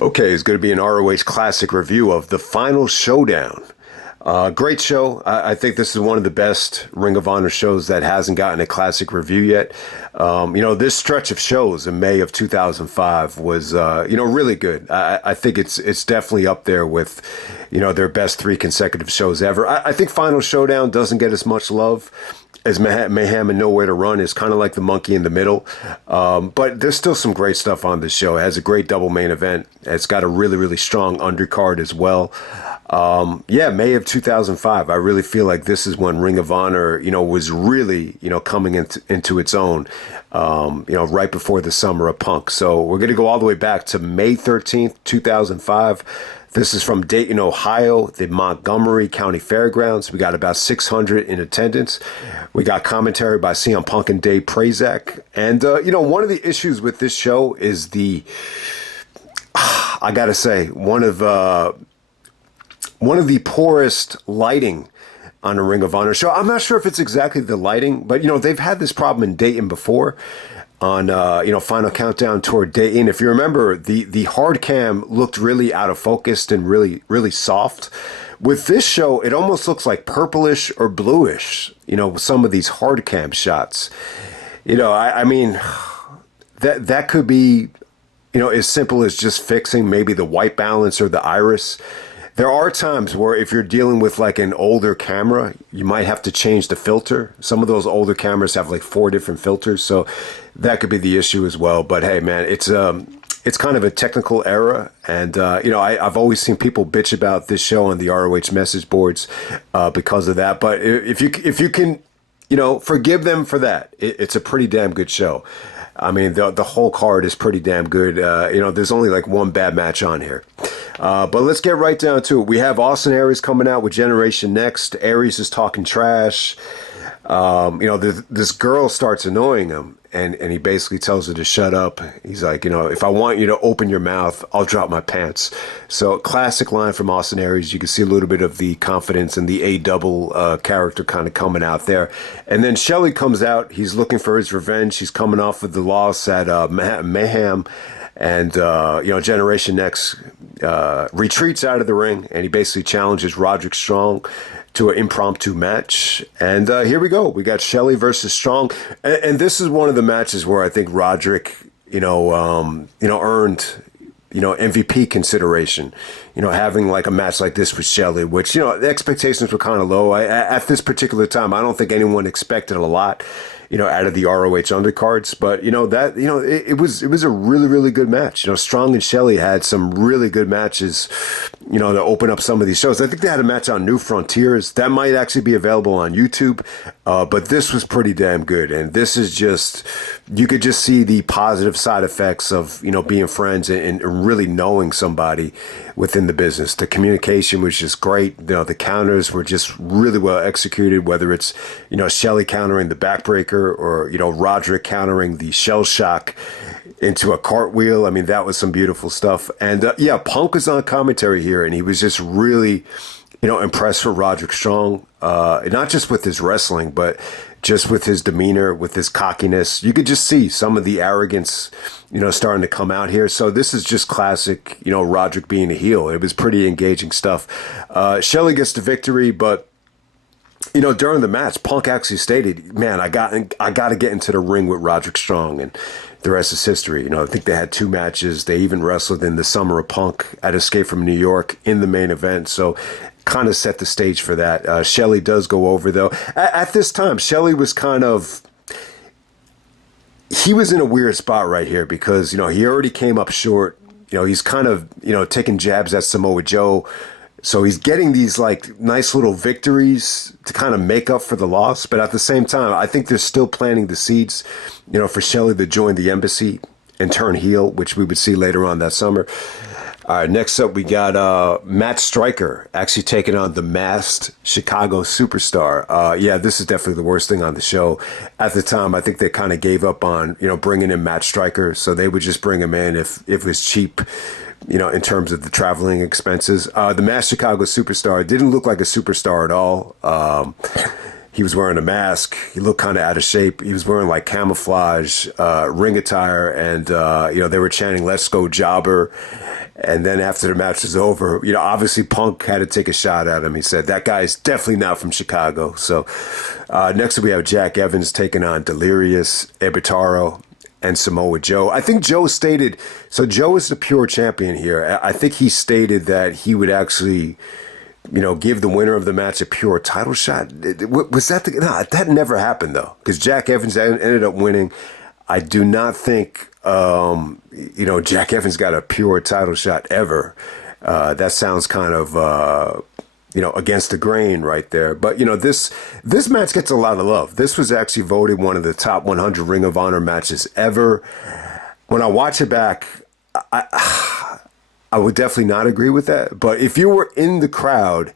Okay, it's going to be an ROH Classic review of the final Showdown. Great show. I think this is one of the best Ring of Honor shows that hasn't gotten a classic review yet. This stretch of shows in May of 2005 was, really good. I think it's definitely up there with, their best three consecutive shows ever. I think Final Showdown doesn't get as much love as Mayhem and Nowhere to Run. Is kind of like the monkey in the middle. But there's still some great stuff on this show. It has a great double main event. It's got a really, really strong undercard as well. May of 2005. I really feel like this is when Ring of Honor, was really, coming into its own, right before the summer of Punk. So we're going to go all the way back to May 13th, 2005. This is from Dayton, Ohio, the Montgomery County Fairgrounds. We got about 600 in attendance. We got commentary by CM Punk and Dave Prazak. And, one of the issues with this show is I got to say, one of the poorest lighting on a Ring of Honor show. I'm not sure if it's exactly the lighting, but, they've had this problem in Dayton before on, Final Countdown Tour Dayton. If you remember, the hard cam looked really out of focus and really, really soft. With this show, it almost looks like purplish or bluish, some of these hard cam shots. That could be, as simple as just fixing maybe the white balance or the iris. There are times where if you're dealing with like an older camera, you might have to change the filter. Some of those older cameras have like 4 different filters, so that could be the issue as well. But hey, man, it's kind of a technical error, and I've always seen people bitch about this show on the ROH message boards because of that. But if you can, forgive them for that, it's a pretty damn good show. I mean, the whole card is pretty damn good. There's only like one bad match on here. But let's get right down to it. We have Austin Aries coming out with Generation Next. Aries is talking trash. This girl starts annoying him, and he basically tells her to shut up. He's like, if I want you to open your mouth, I'll drop my pants. So classic line from Austin Aries. You can see a little bit of the confidence and the A-double character kind of coming out there. And then Shelley comes out. He's looking for his revenge. He's coming off of the loss at Mayhem. And, Generation Next retreats out of the ring, and he basically challenges Roderick Strong to an impromptu match. And here we go. We got Shelley versus Strong. And this is one of the matches where I think Roderick, earned, MVP consideration, having like a match like this with Shelley, which, the expectations were kind of low. At this particular time, I don't think anyone expected a lot, out of the ROH undercards, but it was a really, really good match. Strong and Shelley had some really good matches, to open up some of these shows. I think they had a match on New Frontiers that might actually be available on YouTube, but this was pretty damn good. And this is just, you could just see the positive side effects of, being friends and really knowing somebody within the business. The communication was just great. The counters were just really well executed, whether it's, Shelley countering the backbreaker or, Roderick countering the shell shock into a cartwheel. I mean, that was some beautiful stuff. And Punk was on commentary here, and he was just really, impressed with Roderick Strong, not just with his wrestling, but just with his demeanor, with his cockiness. You could just see some of the arrogance, starting to come out here. So this is just classic, Roderick being a heel. It was pretty engaging stuff. Shelley gets the victory, but during the match, Punk actually stated, man, I got to get into the ring with Roderick Strong, and the rest is history. I think they had 2 matches. They even wrestled in the Summer of Punk at Escape from New York in the main event. So kind of set the stage for that. Shelley does go over, though. At this time, Shelley was he was in a weird spot right here because, he already came up short. He's kind of, taking jabs at Samoa Joe. So he's getting these like nice little victories to kind of make up for the loss. But at the same time, I think they're still planting the seeds, for Shelley to join the embassy and turn heel, which we would see later on that summer. All right, next up we got Matt Stryker actually taking on the masked Chicago superstar. This is definitely the worst thing on the show. At the time, I think they kind of gave up on, bringing in Matt Stryker. So they would just bring him in if it was cheap, in terms of the traveling expenses. The masked Chicago superstar didn't look like a superstar at all. He was wearing a mask. He looked kind of out of shape. He was wearing like camouflage ring attire, and they were chanting "Let's go, Jobber." And then after the match was over, obviously Punk had to take a shot at him. He said that guy is definitely not from Chicago. So next we have Jack Evans taking on Delirious, Ebetaro, and Samoa Joe. I think Joe stated, so Joe is the pure champion here. I think he stated that he would actually, give the winner of the match a pure title shot. Was that no, that never happened though, because Jack Evans ended up winning. I do not think, Jack Evans got a pure title shot ever. That sounds kind of, against the grain right there. But, this match gets a lot of love. This was actually voted one of the top 100 Ring of Honor matches ever. When I watch it back, I would definitely not agree with that. But if you were in the crowd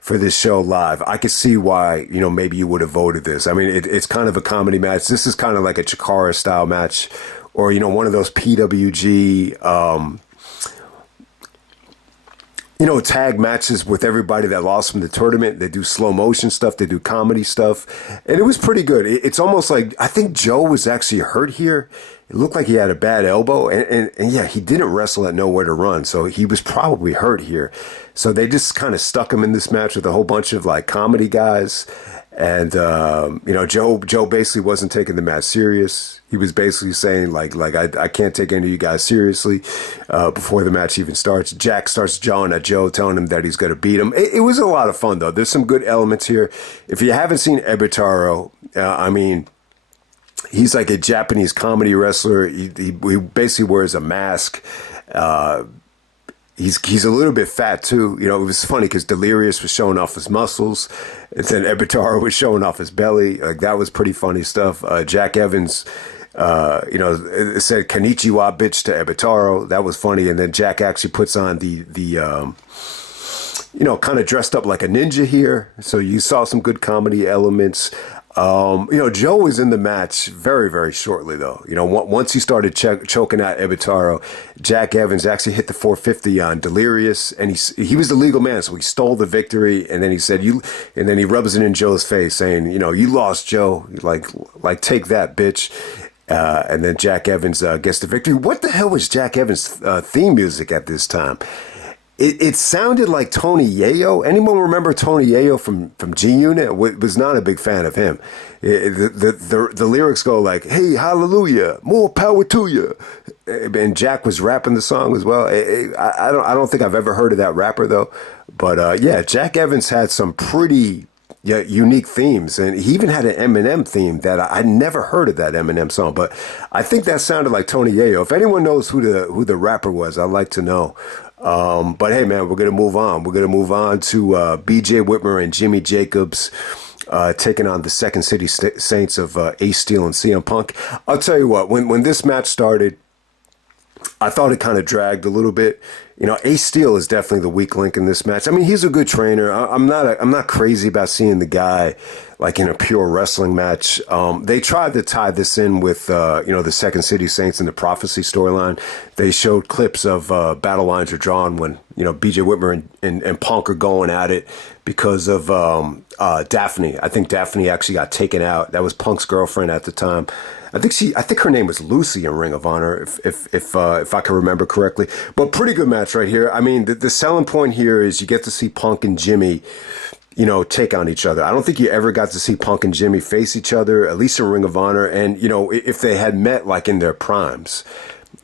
for this show live, I could see why, maybe you would have voted this. I mean, it's kind of a comedy match. This is kind of like a Chikara style match, or, one of those PWG, tag matches with everybody that lost from the tournament. They do slow motion stuff. They do comedy stuff. And it was pretty good. It's almost like, I think Joe was actually hurt here. It looked like he had a bad elbow. And yeah, he didn't wrestle at Nowhere to Run. So he was probably hurt here. So they just kind of stuck him in this match with a whole bunch of like comedy guys. And, Joe basically wasn't taking the match serious. He was basically saying like I can't take any of you guys seriously before the match even starts. Jack starts jawing at Joe, telling him that he's going to beat him. It was a lot of fun, though. There's some good elements here. If you haven't seen Ebetaro, he's like a Japanese comedy wrestler. He basically wears a mask. He's a little bit fat too. It was funny because Delirious was showing off his muscles, and then Ebetaro was showing off his belly. Like that was pretty funny stuff. Jack Evans, it said "Konnichiwa, bitch" to Ebetaro. That was funny. And then Jack actually puts on the kind of dressed up like a ninja here. So you saw some good comedy elements. Joe was in the match very, very shortly, though. Once he started choking out Ebetaro, Jack Evans actually hit the 450 on Delirious, and he was the legal man, so he stole the victory. And then he said, and then he rubs it in Joe's face, saying, you lost, Joe. Like take that, bitch. And then Jack Evans gets the victory. What the hell was Jack Evans' theme music at this time? It sounded like Tony Yayo. Anyone remember Tony Yayo from G Unit? Was not a big fan of him. The lyrics go like, "Hey, hallelujah, more power to you," and Jack was rapping the song as well. I don't think I've ever heard of that rapper though. But yeah, Jack Evans had some pretty unique themes, and he even had an Eminem theme that I never heard of that Eminem song. But I think that sounded like Tony Yayo. If anyone knows who the rapper was, I'd like to know. But hey, man, we're going to move on. We're going to move on to BJ Whitmer and Jimmy Jacobs taking on the Second City Saints of Ace Steel and CM Punk. I'll tell you what, when this match started, I thought it kind of dragged a little bit. Ace Steel is definitely the weak link in this match. I mean, he's a good trainer. I'm not crazy about seeing the guy like in a pure wrestling match. They tried to tie this in with the Second City Saints and the Prophecy storyline. They showed clips of battle lines are drawn when BJ Whitmer and Punk are going at it because of Daphne. I think Daphne actually got taken out. That was Punk's girlfriend at the time. I think her name was Lucy in Ring of Honor, if I can remember correctly. But pretty good match right here. I mean, the selling point here is you get to see Punk and Jimmy, take on each other. I don't think you ever got to see Punk and Jimmy face each other, at least in Ring of Honor. And, if they had met like in their primes,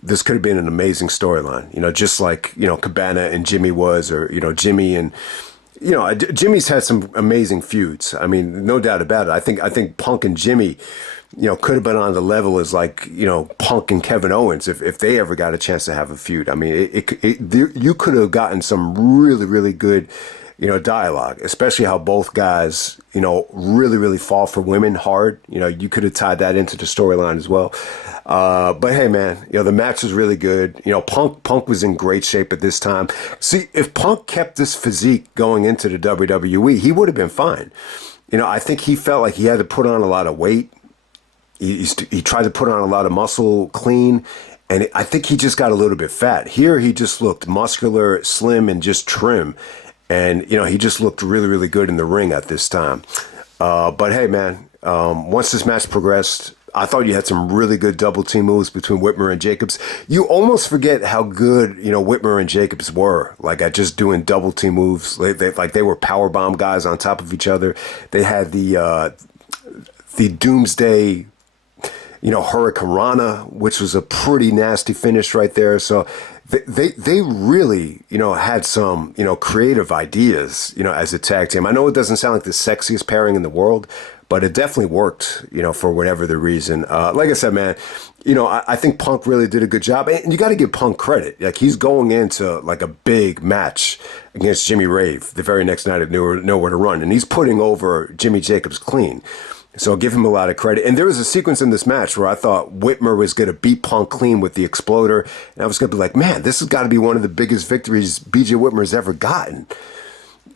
this could have been an amazing storyline, just like, Cabana and Jimmy was, or, Jimmy and, Jimmy's had some amazing feuds. I mean, no doubt about it. I think Punk and Jimmy, could have been on the level as like, Punk and Kevin Owens if they ever got a chance to have a feud. I mean, you could have gotten some really, really good, dialogue, especially how both guys, really, really fall for women hard. You could have tied that into the storyline as well. But hey, man, the match was really good. Punk was in great shape at this time. See, if Punk kept this physique going into the WWE, he would have been fine. I think he felt like he had to put on a lot of weight. He tried to put on a lot of muscle clean, and I think he just got a little bit fat. Here, he just looked muscular, slim, and just trim. And, he just looked really, really good in the ring at this time. But hey, man, once this match progressed, I thought you had some really good double team moves between Whitmer and Jacobs. You almost forget how good, Whitmer and Jacobs were, like at just doing double team moves. They were power bomb guys on top of each other. They had the Doomsday, Hurricane Rana, which was a pretty nasty finish right there. So they really, had some, creative ideas, as a tag team. I know it doesn't sound like the sexiest pairing in the world, but it definitely worked, for whatever the reason. Like I said, man, I think Punk really did a good job. And you got to give Punk credit. Like, he's going into, like, a big match against Jimmy Rave the very next night at Nowhere to Run. And he's putting over Jimmy Jacobs clean. So I'll give him a lot of credit. And there was a sequence in this match where I thought Whitmer was going to beat Punk clean with the Exploder. And I was going to be like, man, this has got to be one of the biggest victories BJ Whitmer's ever gotten.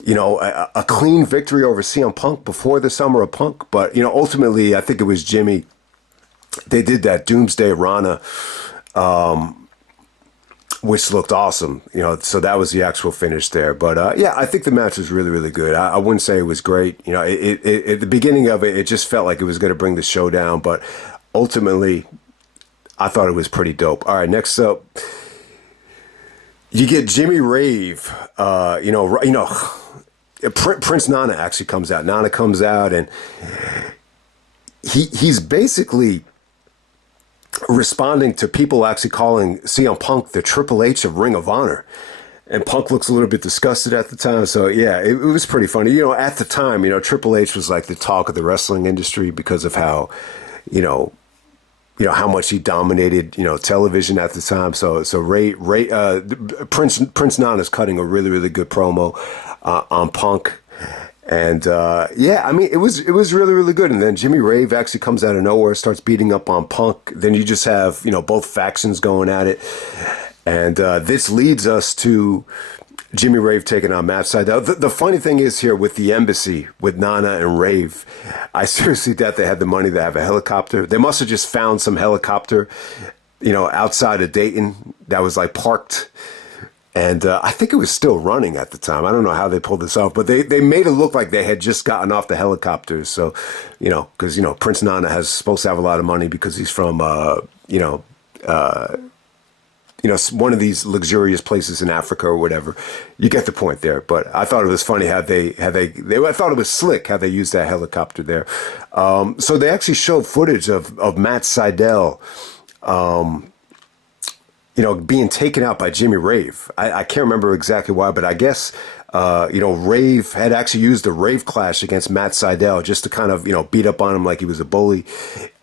A clean victory over CM Punk before the Summer of Punk. But, ultimately, I think it was Jimmy. They did that Doomsday Rana, which looked awesome. So that was the actual finish there. But, yeah, I think the match was really, really good. I wouldn't say it was great. At the beginning of it, it just felt like it was going to bring the show down. But ultimately, I thought it was pretty dope. All right, next up, you get Jimmy Rave, Prince Nana actually comes out. Nana comes out, and he's basically responding to people actually calling CM Punk the Triple H of Ring of Honor. And Punk looks a little bit disgusted at the time. So, yeah, it was pretty funny. At the time, Triple H was like the talk of the wrestling industry because of how, how much he dominated, television at the time. So Prince Nana's cutting a really, really good promo on Punk. And, yeah, I mean, it was really, really good. And then Jimmy Rave actually comes out of nowhere, starts beating up on Punk. Then you just have, both factions going at it. And this leads us to Jimmy Rave taking on Matt Sydal. The funny thing is here with the embassy, with Nana and Rave, I seriously doubt they had the money to have a helicopter. They must have just found some helicopter, outside of Dayton that was like parked. And I think it was still running at the time. I don't know how they pulled this off, but they made it look like they had just gotten off the helicopter. So, because, Prince Nana has supposed to have a lot of money because he's from, one of these luxurious places in Africa or whatever. You get the point there. But I thought it was funny how I thought it was slick how they used that helicopter there. So they actually showed footage of Matt Sydal, being taken out by Jimmy Rave. I can't remember exactly why, but I guess, Rave had actually used the Rave clash against Matt Sydal just to kind of, beat up on him like he was a bully.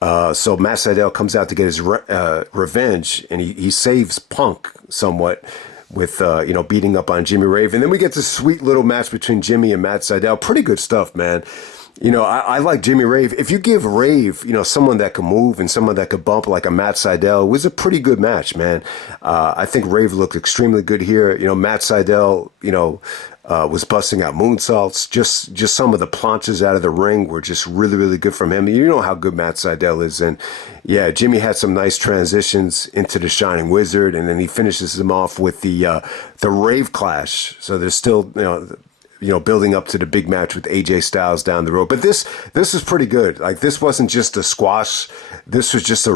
So Matt Sydal comes out to get his revenge, and he saves Punk somewhat with, beating up on Jimmy Rave. And then we get this sweet little match between Jimmy and Matt Sydal. Pretty good stuff, man. I like Jimmy Rave. If you give Rave, someone that can move and someone that could bump like a Matt Sydal, it was a pretty good match, man. I think Rave looked extremely good here. Matt Sydal, was busting out moonsaults. Just some of the planches out of the ring were just really, really good from him. You know how good Matt Sydal is. And yeah, Jimmy had some nice transitions into the Shining Wizard, and then he finishes him off with the Rave clash. So there's still, building up to the big match with AJ Styles down the road. But this is pretty good. Like, this wasn't just a squash. This was just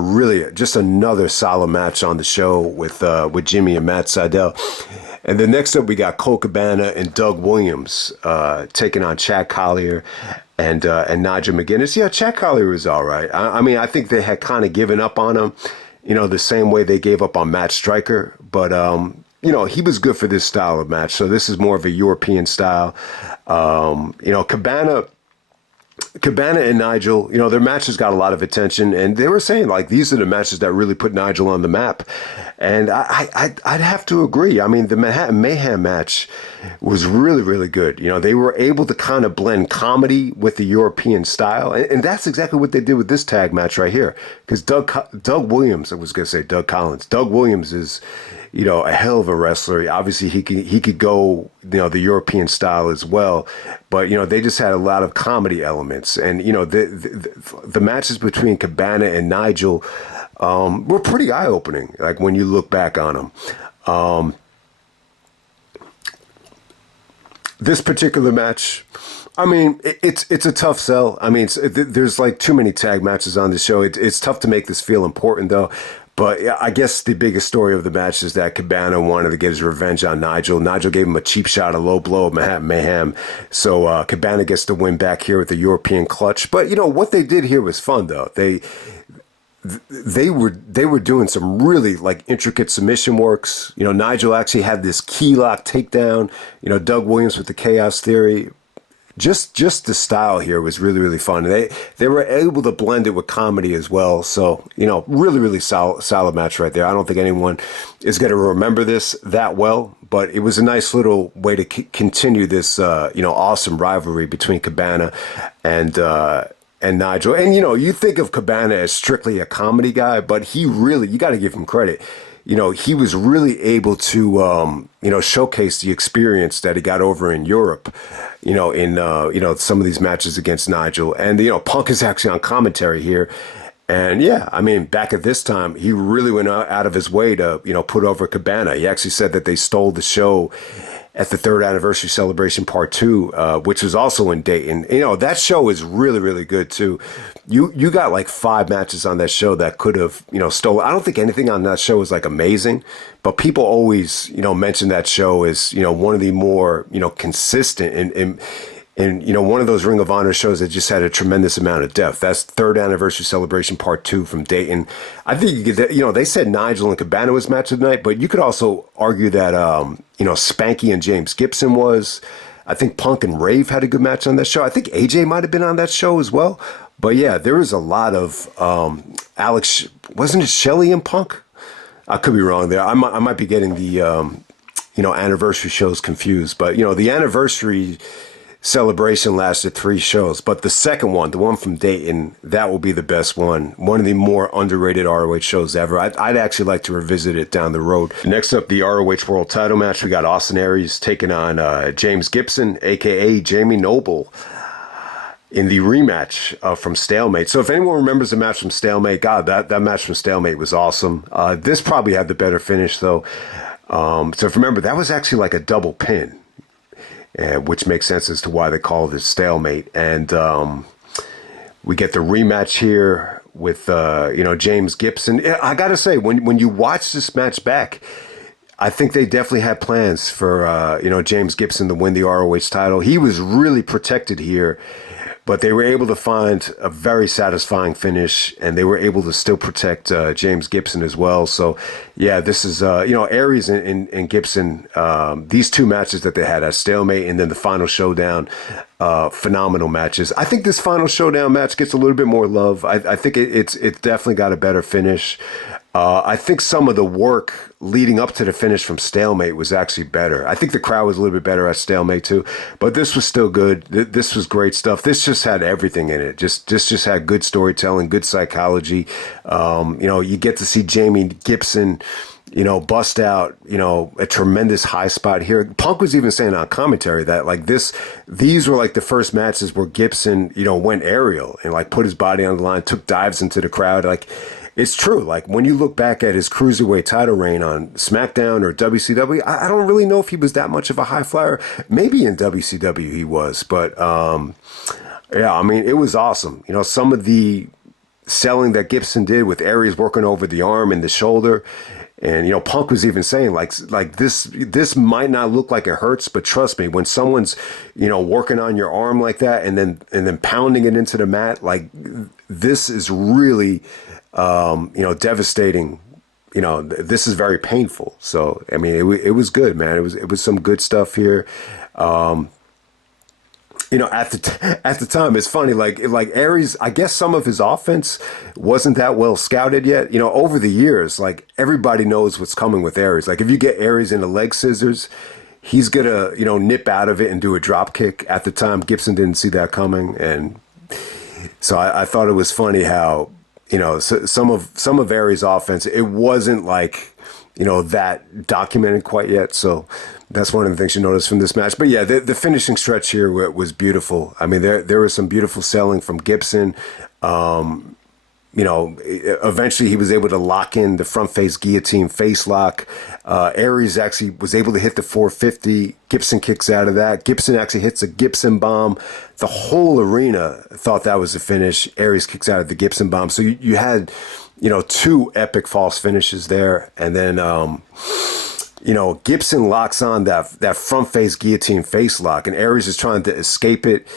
another solid match on the show with Jimmy and Matt Sydal. And then next up, we got Colt Cabana and Doug Williams taking on Chad Collyer and Nigel McGuinness. Yeah, Chad Collyer was all right. I mean, I think they had kind of given up on him, the same way they gave up on Matt Stryker. But, he was good for this style of match. So this is more of a European style. Cabana and Nigel, their matches got a lot of attention, and they were saying, like, these are the matches that really put Nigel on the map. And I'd have to agree. I mean, the Manhattan Mayhem match was really, really good. They were able to kind of blend comedy with the European style, and that's exactly what they did with this tag match right here. Because Doug Williams, I was going to say Doug Collins. Doug Williams is, a hell of a wrestler. Obviously, he could go, the European style as well. But, they just had a lot of comedy elements. And, the matches between Cabana and Nigel were pretty eye-opening, like, when you look back on them. This particular match, I mean, it's a tough sell. I mean, there's like too many tag matches on the show. It's tough to make this feel important, though. But yeah, I guess the biggest story of the match is that Cabana wanted to get his revenge on Nigel. Nigel gave him a cheap shot, a low blow of mayhem. So Cabana gets the win back here with the European clutch. But, what they did here was fun, though. They were doing some really like intricate submission works. Nigel actually had this key lock takedown. Doug Williams with the Chaos Theory. Just the style here was really, really fun. They were able to blend it with comedy as well. So, really, really solid match right there. I don't think anyone is going to remember this that well, but it was a nice little way to continue this, awesome rivalry between Cabana and Nigel. And, you think of Cabana as strictly a comedy guy, but you got to give him credit. He was really able to, showcase the experience that he got over in Europe, in some of these matches against Nigel. And, Punk is actually on commentary here. And yeah, I mean, back at this time, he really went out of his way to, put over Cabana. He actually said that they stole the show at the 3rd anniversary celebration part 2, which was also in Dayton. That show is really, really good too. You got like 5 matches on that show that could have, stolen. I don't think anything on that show was like amazing, but people always, mention that show as, one of the more, consistent and one of those Ring of Honor shows that just had a tremendous amount of depth. That's 3rd anniversary celebration part 2 from Dayton. I think you could, they said Nigel and Cabana was match of the night, but you could also argue that, Spanky and James Gibson was. I think Punk and Rave had a good match on that show. I think AJ might have been on that show as well. But yeah, there was a lot of Alex. Wasn't it Shelley and Punk? I could be wrong there. I might be getting the anniversary shows confused. But the anniversary celebration lasted 3 shows, but the second one, the one from Dayton, that will be the best one. One of the more underrated ROH shows ever. I'd actually like to revisit it down the road. Next up, the ROH World Title match. We got Austin Aries taking on James Gibson, aka Jamie Noble, in the rematch from Stalemate. So if anyone remembers the match from Stalemate, God, that match from Stalemate was awesome. This probably had the better finish, though. So if you remember, that was actually like a double pin. Which makes sense as to why they call this Stalemate. And we get the rematch here with, James Gibson. I got to say, when you watch this match back, I think they definitely had plans for, James Gibson to win the ROH title. He was really protected here, but they were able to find a very satisfying finish, and they were able to still protect James Gibson as well. So, yeah, this is, Aries and Gibson, these 2 matches that they had at Stalemate and then the final showdown, phenomenal matches. I think this final showdown match gets a little bit more love. I think it's definitely got a better finish. I think some of the work leading up to the finish from Stalemate was actually better. I think the crowd was a little bit better at Stalemate too, but this was still good. This was great stuff. This just had everything in it. Just had good storytelling, good psychology. You get to see Jamie Gibson, bust out, a tremendous high spot here. Punk was even saying on commentary that like these were like the first matches where Gibson, went aerial and like put his body on the line, took dives into the crowd. Like, it's true. Like when you look back at his cruiserweight title reign on SmackDown or WCW, I don't really know if he was that much of a high flyer. Maybe in WCW he was, but yeah, I mean, it was awesome. Some of the selling that Gibson did with Aries working over the arm and the shoulder. And, Punk was even saying like this might not look like it hurts, but trust me, when someone's, working on your arm like that and then pounding it into the mat, like this is really, devastating. This is very painful. So, I mean, it was good, man. It was some good stuff here. At the time, it's funny, like Aries, I guess some of his offense wasn't that well scouted yet. Over the years, like everybody knows what's coming with Aries. Like if you get Aries in the leg scissors, he's gonna, nip out of it and do a drop kick. At the time, Gibson didn't see that coming, and so I thought it was funny how, some of Aries' offense, it wasn't like, that documented quite yet. So that's one of the things you notice from this match. But yeah, the finishing stretch here was beautiful. I mean, there was some beautiful selling from Gibson. eventually he was able to lock in the front face guillotine face lock. Aries actually was able to hit the 450. Gibson kicks out of that. Gibson actually hits a Gibson bomb. The whole arena thought that was a finish. Aries kicks out of the Gibson bomb. So you had, two epic false finishes there. And then, Gibson locks on that front face guillotine face lock, and Aries is trying to escape it.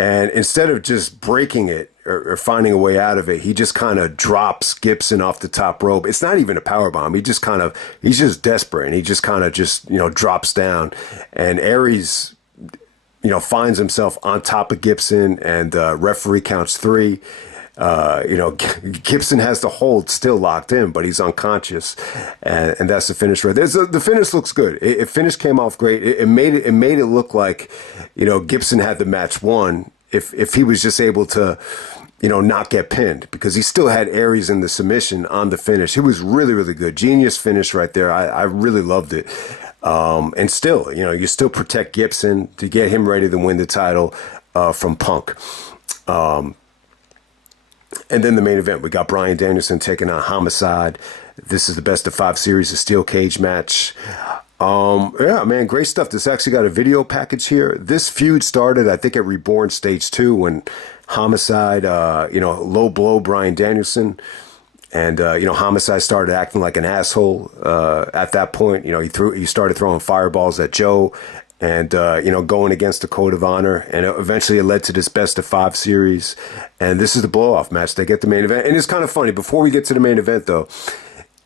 And instead of just breaking it or finding a way out of it, he just kind of drops Gibson off the top rope. It's not even a power bomb. He's just desperate, and he just kind of drops down. And Aries, finds himself on top of Gibson, and referee counts 3. Gibson has the hold still locked in, but he's unconscious, and that's the finish right there. The finish looks good. Finish came off great. It made it look like, Gibson had the match won if he was just able to, not get pinned, because he still had Aries in the submission on the finish. It was really, really good. Genius finish right there. I really loved it. And still, you still protect Gibson to get him ready to win the title from Punk. And then the main event, we got Bryan Danielson taking on Homicide. This is the best of 5 series, a steel cage match. Yeah, man, great stuff. This actually got a video package here. This feud started, I think, at Reborn Stage 2 when Homicide, low blow Bryan Danielson. And, Homicide started acting like an asshole at that point. He started throwing fireballs at Joe and, going against the Code of Honor. And eventually it led to this best of 5 series. And this is the blow-off match. They get the main event. And it's kind of funny. Before we get to the main event, though,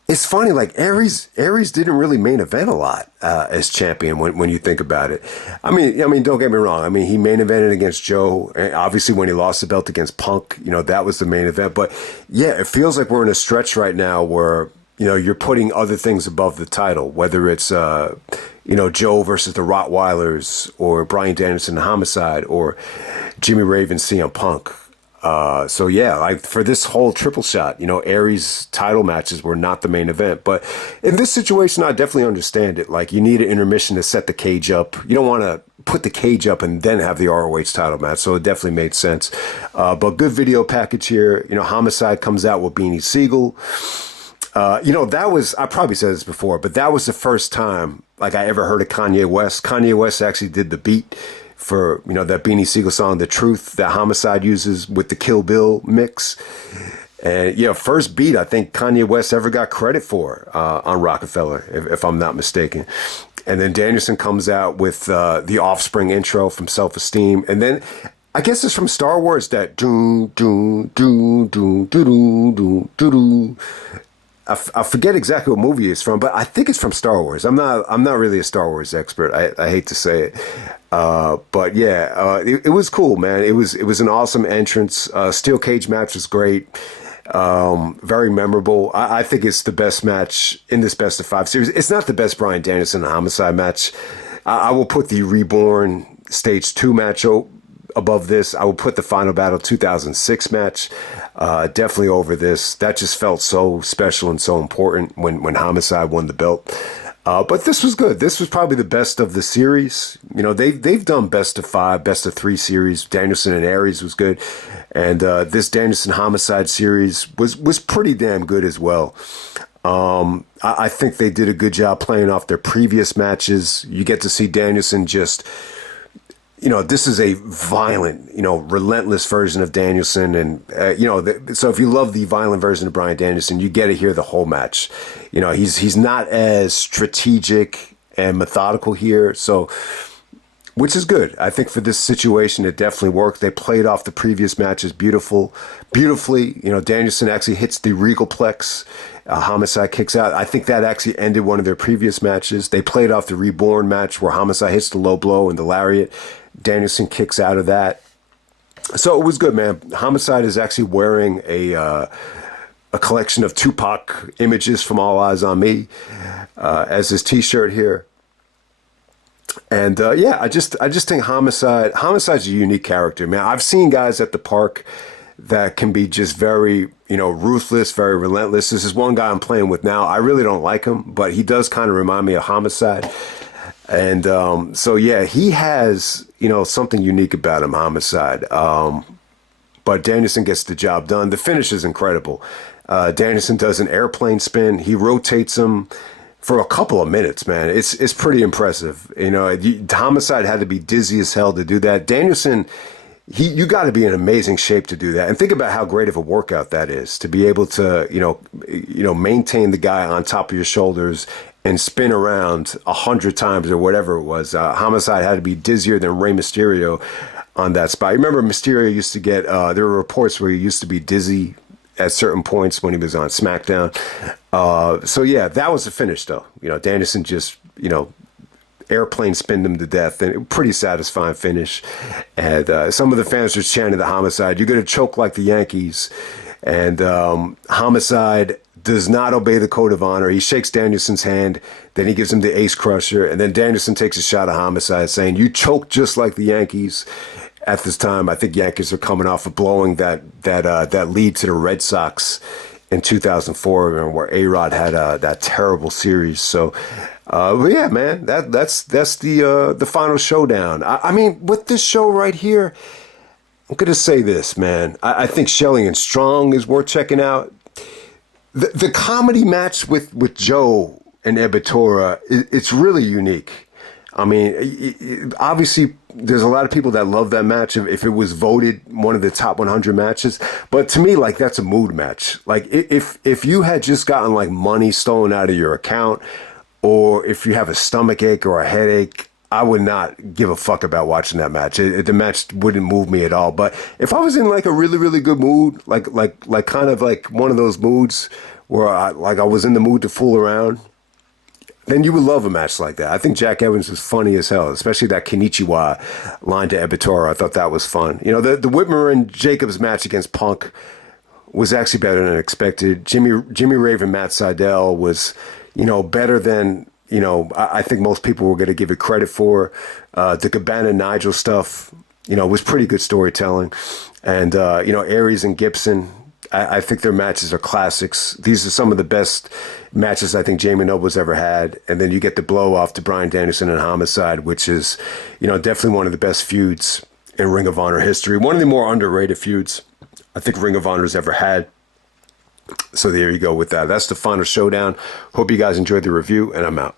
it's funny, like Aries didn't really main event a lot as champion when you think about it. I mean, don't get me wrong. I mean, he main evented against Joe. And obviously, when he lost the belt against Punk, that was the main event. But yeah, it feels like we're in a stretch right now where, you're putting other things above the title, whether it's, Joe versus the Rottweilers, or Bryan Danielson and Homicide, or Jimmy Rave and CM Punk. So yeah, like for this whole triple shot, Aries title matches were not the main event. But in this situation, I definitely understand it. Like, you need an intermission to set the cage up. You don't want to put the cage up and then have the ROH title match. So it definitely made sense. But good video package here. Homicide comes out with Beanie Siegel. That was, I probably said this before, but that was the first time like I ever heard of Kanye West. Kanye West actually did the beat for, that Beanie Siegel song, The Truth, that Homicide uses with the Kill Bill mix. And, first beat I think Kanye West ever got credit for on Rockefeller, if I'm not mistaken. And then Danielson comes out with the Offspring intro from Self-Esteem. And then I guess it's from Star Wars, that doo doo doo doo doo doo doo doo. I forget exactly what movie it's from, but I think it's from Star Wars. I'm not really a Star Wars expert. I hate to say it, but yeah, it was cool, man. It was an awesome entrance. Steel cage match was great, very memorable. I think it's the best match in this best of 5 series. It's not the best Bryan Danielson and Homicide match. I will put the Reborn Stage 2 match above this. I will put the Final Battle 2006 match definitely over this. That just felt so special and so important when Homicide won the belt. But this was good. This was probably the best of the series. They've done best of 5, best of 3 series. Danielson and Aries was good, and this Danielson Homicide series was pretty damn good as well. I think they did a good job playing off their previous matches. You get to see Danielson just, this is a violent, relentless version of Danielson. And, so if you love the violent version of Bryan Danielson, you get to hear the whole match. He's not as strategic and methodical here. So, which is good. I think for this situation, it definitely worked. They played off the previous matches beautifully. Danielson actually hits the Regal Plex. Homicide kicks out. I think that actually ended one of their previous matches. They played off the Reborn match where Homicide hits the low blow and the lariat. Danielson kicks out of that. So it was good, man. Homicide is actually wearing a collection of Tupac images from All Eyes on Me as his t-shirt here. And yeah, I just think Homicide's a unique character, man. I've seen guys at the park that can be just very, ruthless, very relentless. This is one guy I'm playing with now. I really don't like him, but he does kind of remind me of Homicide. And so yeah, he has, something unique about him, Homicide. but Danielson gets the job done. The finish is incredible. Danielson does an airplane spin. He rotates him for a couple of minutes, man. It's pretty impressive. You know, Homicide had to be dizzy as hell to do that. Danielson, you got to be in amazing shape to do that. And think about how great of a workout that is, to be able to, maintain the guy on top of your shoulders and spin around 100 times or whatever it was. Homicide had to be dizzier than Rey Mysterio on that spot. You remember Mysterio used to get, there were reports where he used to be dizzy at certain points when he was on SmackDown. So yeah, that was the finish though. You know, Danielson just, airplane spinned him to death, and pretty satisfying finish. And some of the fans were chanting the Homicide, "You're going to choke like the Yankees." And Homicide does not obey the code of honor. He shakes Danielson's hand, then he gives him the ace crusher, and then Danielson takes a shot at Homicide saying, "You choked just like the Yankees." At this time, I think Yankees are coming off of blowing that lead to the Red Sox in 2004, where A-Rod had that terrible series. So, but yeah, man, that's the final showdown. I mean, with this show right here, I'm gonna say this, man. I think Shelley and Strong is worth checking out. The comedy match with Joe and Ebetaro, it's really unique. I mean, obviously, there's a lot of people that love that match if it was voted one of the top 100 matches. But to me, like, that's a mood match. Like, if you had just gotten, like, money stolen out of your account, or if you have a stomach ache or a headache, I would not give a fuck about watching that match. The match wouldn't move me at all. But if I was in, like, a really, really good mood, like kind of like one of those moods where I was in the mood to fool around, then you would love a match like that. I think Jack Evans was funny as hell, especially that Konnichiwa line to Ebetaro. I thought that was fun. You know, the Whitmer and Jacobs match against Punk was actually better than expected. Jimmy Rave and Matt Sydal was, better than, I think most people were going to give it credit for. The Cabana Nigel stuff, was pretty good storytelling. And, Aries and Gibson, I think their matches are classics. These are some of the best matches I think Jamie Noble's ever had. And then you get the blow off to Bryan Danielson and Homicide, which is, definitely one of the best feuds in Ring of Honor history. One of the more underrated feuds I think Ring of Honor's ever had. So there you go with that. That's the final showdown. Hope you guys enjoyed the review, and I'm out.